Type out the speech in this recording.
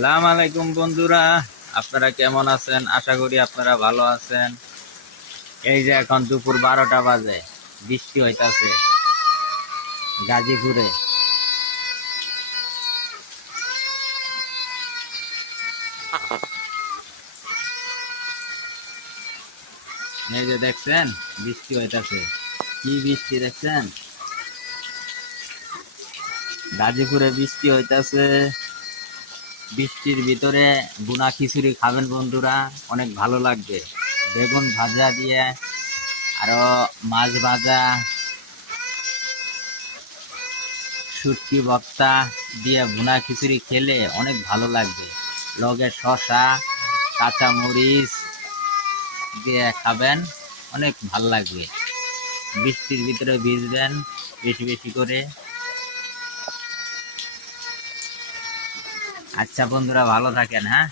সালাম আলাইকুম বন্ধুরা, আপনারা কেমন আছেন? আশা করি আপনারা ভালো আছেন। এই যে এখন দুপুর 12টা বাজে, বৃষ্টি হইতাছে গাজীপুরে। এই যে দেখছেন বৃষ্টি হইতাছে, কি বৃষ্টি দেখছেন? গাজীপুরে বৃষ্টি হইতাছে। বৃষ্টির ভিতরে বুনা খিচুড়ি খাবেন বন্ধুরা, অনেক ভালো লাগবে। বেগুন ভাজা দিয়ে, আরো মাছ ভাজা, শুটকি ভর্তা দিয়ে ভুনা খিচুড়ি খেলে অনেক ভালো লাগবে। লগে শসা, কাঁচা মরিচ দিয়ে খাবেন, অনেক ভালো লাগবে। বৃষ্টির ভিতরে ভিজবেন বেশি বেশি করে। আচ্ছা বন্ধুরা, ভালো থাকেন, হ্যাঁ।